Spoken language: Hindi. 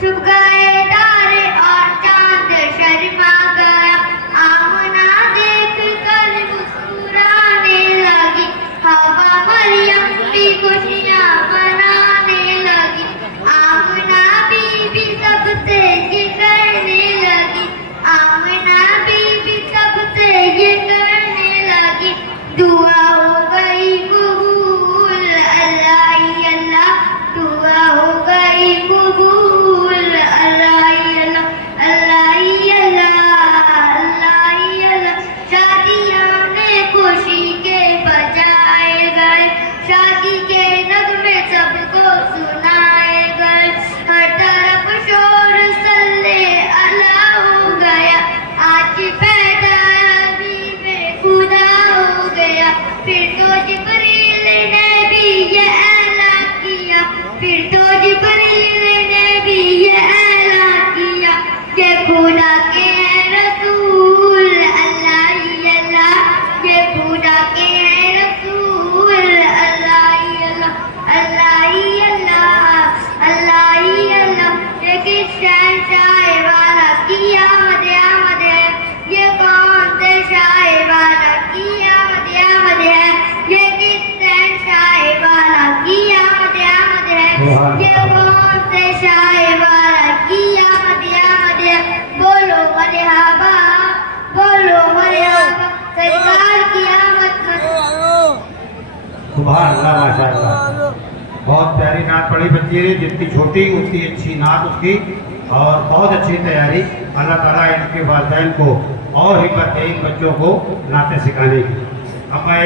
छुप गए तारे और चांद शर्मा गया, आमना देख कर मुस्कुराने लगी, हवा मरियम की खुशियाँ मनाने लगी, आमना बीबी सबसे ये करने लगी, आमना बीबी सबसे ये करने लगी, दुआ हो गई कबूल अल्लाह ही अल्लाह, दुआ हो गई कबूल अल्लाह ही अल्लाह, अल्लाह ही अल्लाह, अल्लाह ही अल्लाह। शादियाँ ने खुशी के बजाए गए, शादी के नगमे सबको सुनाए गए, हर तरफ शोर सल्ले अल्लाह हो गया, आज पैदा हबीबे खुदा हो गया, फिर तो जिब्रील ने भी ये ऐलान किया, फिर तो जिब्रील ने भी ये ऐलान किया, ये खुदा के हैं रसूल अल्लाह ही अल्लाह, ये खुदा के हैं रसूल अल्लाह ही अल्लाह, अल्लाह ही अल्लाह, अल्लाह ही अल्लाह। ये किस शहंशाह वाला की आमद आमद है, ये कौन से शाह वाला की आमद आमद है, ये किस शहंशाह वाला की आमद आमद है, ये कौन से शाह वाला की आमद आमद है। बोलो मरहबा, बोलो मरहबा, सरकार की आमद। सुभान अल्लाह, माशाअल्लाह, बहुत प्यारी नात पढ़ी बच्ची ने, जितनी छोटी उतनी अच्छी नात उसकी, और बहुत अच्छी तैयारी। अल्लाह ताला इनके वालिदैन को और हिम्मत दे इन बच्चों को नाते सिखाने की। अब मैं